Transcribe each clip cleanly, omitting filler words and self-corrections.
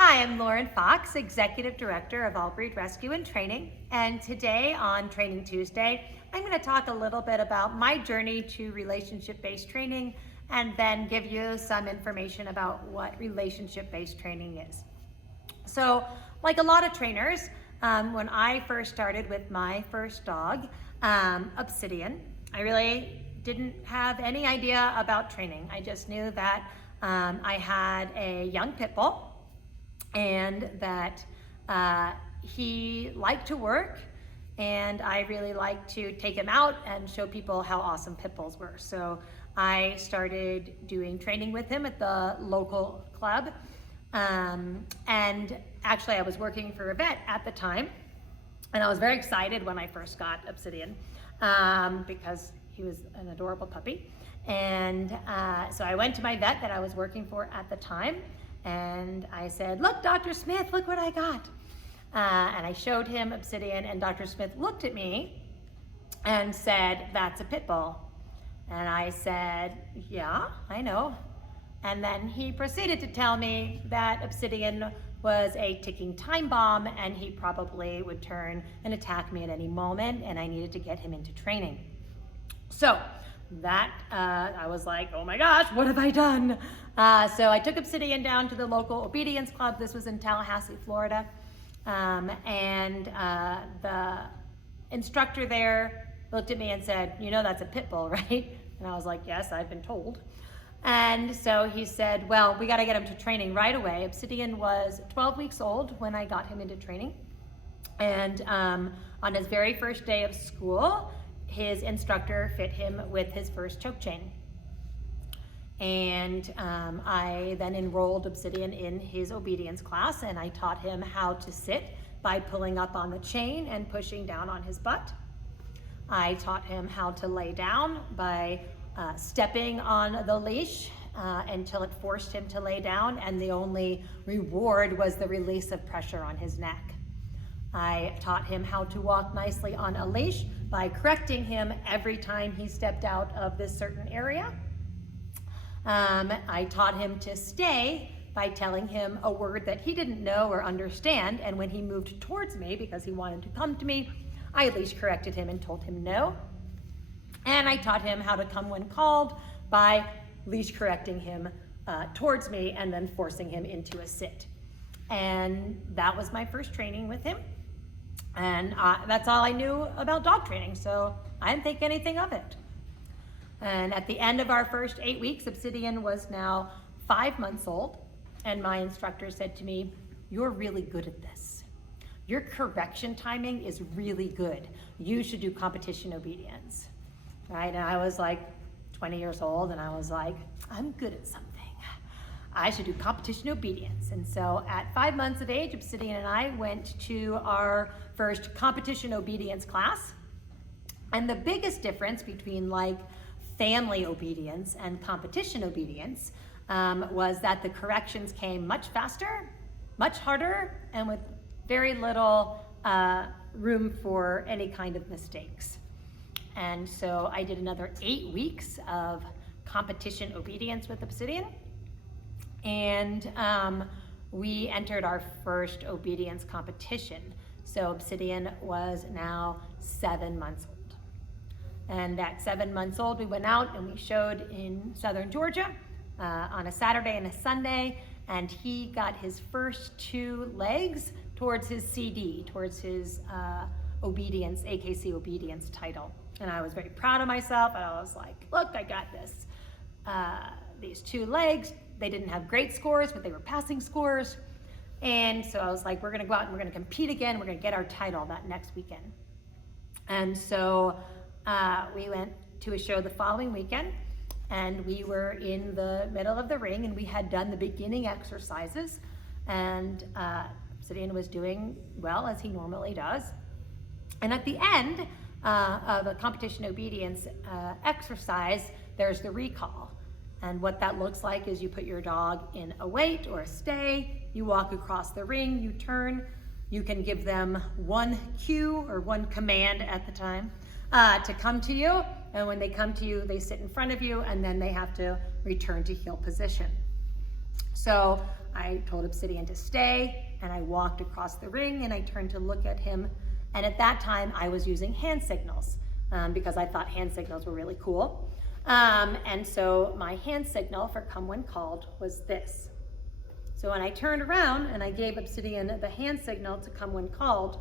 Hi, I'm Lauren Fox, Executive Director of All Breed Rescue and Training. And today on Training Tuesday, I'm going to talk a little bit about my journey to relationship-based training and then give you some information about what relationship-based training is. So, like a lot of trainers, when I first started with my first dog, Obsidian, I really didn't have any idea about training. I just knew that I had a young pit bull and that he liked to work, and I really liked to take him out and show people how awesome pit bulls were. So I started doing training with him at the local club, and actually I was working for a vet at the time, and I was very excited when I first got Obsidian because he was an adorable puppy. And so I went to my vet that I was working for at the time, and I said, "Look, Dr. Smith, look what I got." And I showed him Obsidian, and Dr. Smith looked at me and said, "That's a pit bull." And I said, "Yeah, I know." And then he proceeded to tell me that Obsidian was a ticking time bomb, and he probably would turn and attack me at any moment, and I needed to get him into training. So that I was like, oh my gosh, what have I done? So I took Obsidian down to the local obedience club. This was in Tallahassee, Florida. And the instructor there looked at me and said, "You know that's a pit bull, right?" And I was like, "Yes, I've been told." And so he said, "Well, we got to get him to training right away." Obsidian was 12 weeks old when I got him into training. And on his very first day of school, his instructor fit him with his first choke chain. And I then enrolled Obsidian in his obedience class, and I taught him how to sit by pulling up on the chain and pushing down on his butt. I taught him how to lay down by stepping on the leash until it forced him to lay down, and the only reward was the release of pressure on his neck. I taught him how to walk nicely on a leash by correcting him every time he stepped out of this certain area. I taught him to stay by telling him a word that he didn't know or understand, and when he moved towards me because he wanted to come to me, I leash corrected him and told him no. And I taught him how to come when called by leash correcting him towards me and then forcing him into a sit. And that was my first training with him. And that's all I knew about dog training, so I didn't think anything of it. And at the end of our first 8 weeks, Obsidian was now 5 months old, and my instructor said to me, "You're really good at this. Your correction timing is really good. You should do competition obedience." Right? And I was like 20 years old, and I was like, I'm good at something. I should do competition obedience. And so at 5 months of age, Obsidian and I went to our first competition obedience class. And the biggest difference between like family obedience and competition obedience was that the corrections came much faster, much harder, and with very little room for any kind of mistakes. And so I did another 8 weeks of competition obedience with Obsidian. And we entered our first obedience competition. So Obsidian was now 7 months old. And at 7 months old, we went out and we showed in southern Georgia on a Saturday and a Sunday, and he got his first 2 legs towards his CD, towards his obedience, AKC obedience title. And I was very proud of myself, and I was like, look, I got this. These 2 legs, they didn't have great scores, but they were passing scores. And so I was like, we're gonna go out and we're gonna compete again. We're gonna get our title that next weekend. And so we went to a show the following weekend, and we were in the middle of the ring, and we had done the beginning exercises, and Obsidian was doing well, as he normally does. And at the end of a competition obedience exercise, there's the recall. And what that looks like is you put your dog in a wait or a stay, you walk across the ring, you turn, you can give them one cue or one command at the time to come to you, and when they come to you, they sit in front of you, and then they have to return to heel position. So I told Obsidian to stay, and I walked across the ring, and I turned to look at him. And at that time, I was using hand signals because I thought hand signals were really cool. And so my hand signal for come when called was this. So when I turned around and I gave Obsidian the hand signal to come when called,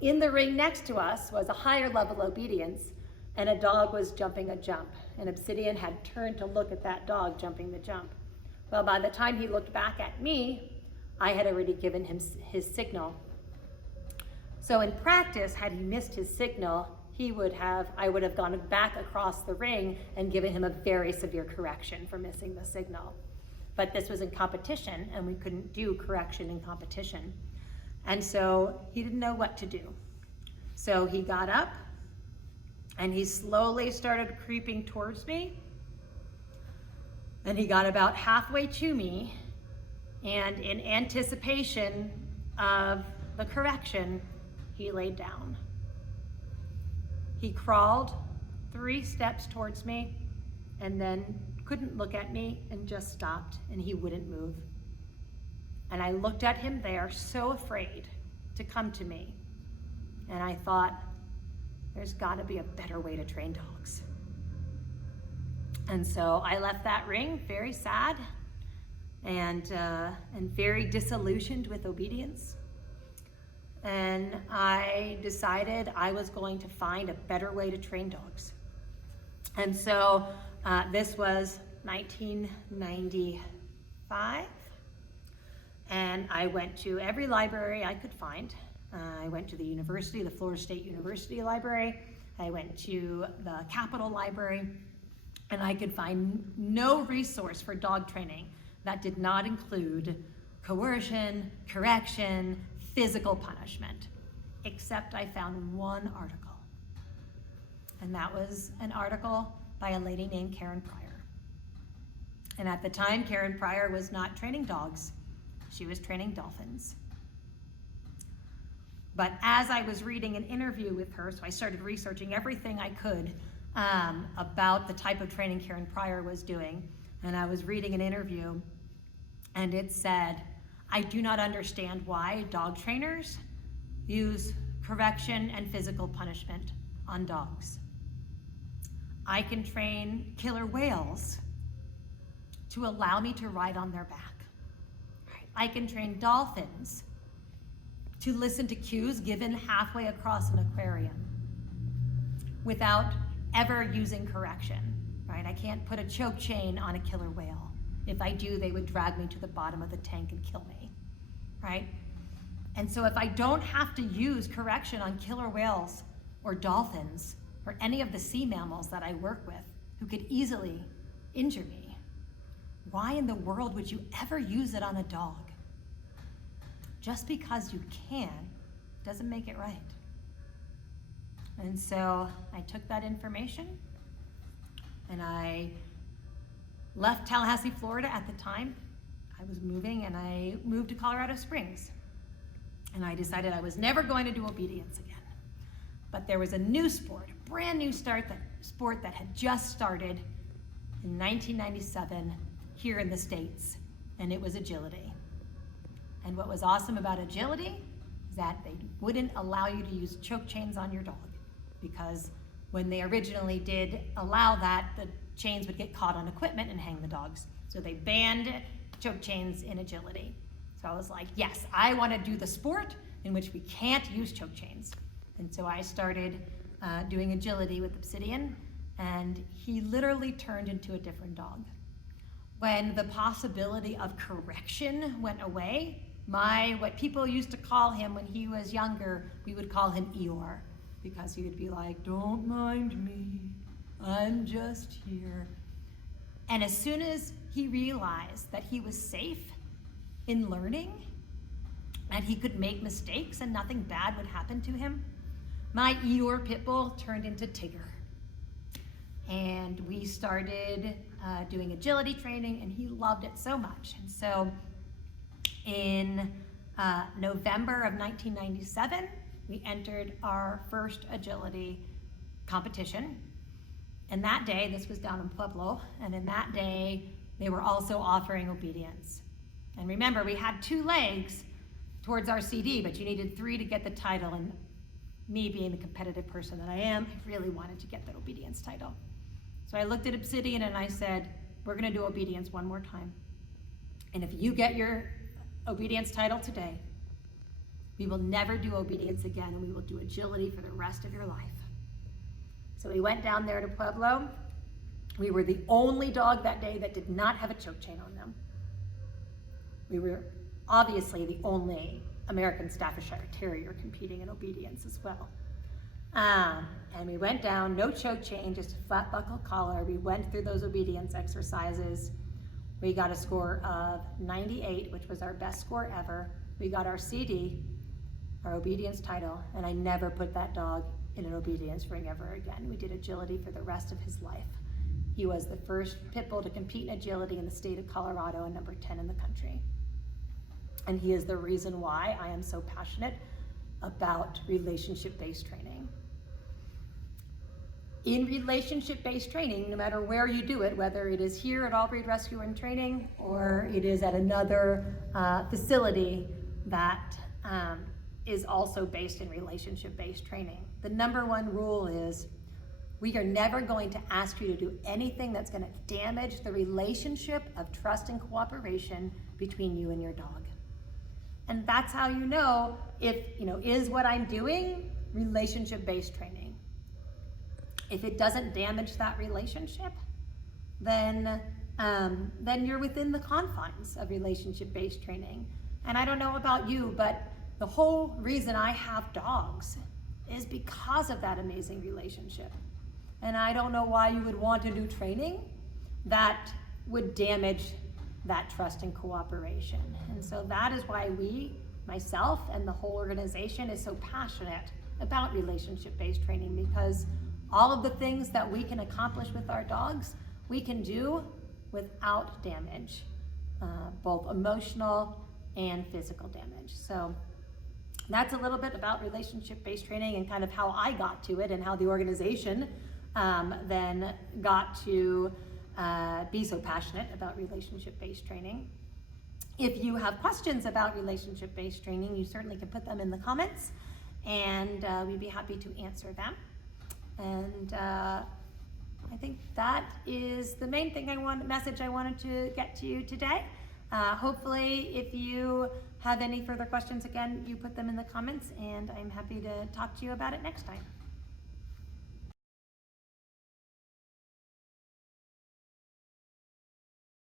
in the ring next to us was a higher level obedience, and a dog was jumping a jump. And Obsidian had turned to look at that dog jumping the jump. Well, by the time he looked back at me, I had already given him his signal. So in practice, had he missed his signal, I would have gone back across the ring and given him a very severe correction for missing the signal. But this was in competition, and we couldn't do correction in competition. And so he didn't know what to do. So he got up, and he slowly started creeping towards me. And he got about halfway to me, and in anticipation of the correction, he laid down. He crawled 3 steps towards me, and then couldn't look at me and just stopped, and he wouldn't move. And I looked at him there, so afraid to come to me. And I thought, there's gotta be a better way to train dogs. And so I left that ring very sad and very disillusioned with obedience. And I decided I was going to find a better way to train dogs. And so this was 1995. And I went to every library I could find. I went to the university, the Florida State University Library. I went to the Capitol Library, and I could find no resource for dog training that did not include coercion, correction, physical punishment, except I found one article. And that was an article by a lady named Karen Pryor. And at the time, Karen Pryor was not training dogs. She was training dolphins. But as I was reading an interview with her, so I started researching everything I could about the type of training Karen Pryor was doing. And I was reading an interview, and it said, I do not understand why dog trainers use correction and physical punishment on dogs. I can train killer whales to allow me to ride on their back. I can train dolphins to listen to cues given halfway across an aquarium without ever using correction, right? I can't put a choke chain on a killer whale. If I do, they would drag me to the bottom of the tank and kill me, right? And so if I don't have to use correction on killer whales or dolphins or any of the sea mammals that I work with who could easily injure me, why in the world would you ever use it on a dog? Just because you can doesn't make it right. And so I took that information and I left Tallahassee, Florida at the time. I was moving, and I moved to Colorado Springs. And I decided I was never going to do obedience again. But there was a new sport, a brand new sport that had just started in 1997 here in the States, and it was agility. And what was awesome about agility is that they wouldn't allow you to use choke chains on your dog, because when they originally did allow that, the chains would get caught on equipment and hang the dogs. So they banned choke chains in agility. So I was like, yes, I want to do the sport in which we can't use choke chains. And so I started doing agility with Obsidian, and he literally turned into a different dog. When the possibility of correction went away, what people used to call him when he was younger, we would call him Eeyore, because he would be like, don't mind me, I'm just here. And as soon as he realized that he was safe in learning, and he could make mistakes and nothing bad would happen to him, my Eeyore pit bull turned into Tigger. And we started doing agility training, and he loved it so much. And so in November of 1997, we entered our first agility competition. And that day, this was down in Pueblo, and in that day, they were also offering obedience. And remember, we had 2 legs towards our CD, but you needed 3 to get the title. And me being the competitive person that I am, I really wanted to get that obedience title. So I looked at Obsidian and I said, we're gonna do obedience one more time. And if you get your obedience title today, we will never do obedience again, and we will do agility for the rest of your life. So we went down there to Pueblo. We were the only dog that day that did not have a choke chain on them. We were obviously the only American Staffordshire Terrier competing in obedience as well. And we went down, no choke chain, just a flat buckle collar. We went through those obedience exercises. We got a score of 98, which was our best score ever. We got our CD, our obedience title, and I never put that dog in an obedience ring ever again. We did agility for the rest of his life. He was the first pit bull to compete in agility in the state of Colorado and number 10 in the country. And he is the reason why I am so passionate about relationship-based training. In relationship-based training, no matter where you do it, whether it is here at All Breed Rescue and Training or it is at another facility that is also based in relationship-based training, the #1 rule is we are never going to ask you to do anything that's going to damage the relationship of trust and cooperation between you and your dog. And that's how you know if, is what I'm doing relationship-based training. If it doesn't damage that relationship, then you're within the confines of relationship-based training. And I don't know about you, but the whole reason I have dogs is because of that amazing relationship. And I don't know why you would want to do training that would damage that trust and cooperation. And so that is why myself and the whole organization is so passionate about relationship-based training, because all of the things that we can accomplish with our dogs, we can do without damage, both emotional and physical damage. So that's a little bit about relationship-based training and kind of how I got to it and how the organization then got to be so passionate about relationship-based training. If you have questions about relationship-based training, you certainly can put them in the comments, and we'd be happy to answer them. And I think that is the main message I wanted to get to you today. Hopefully, if you have any further questions, again, you put them in the comments, and I'm happy to talk to you about it next time.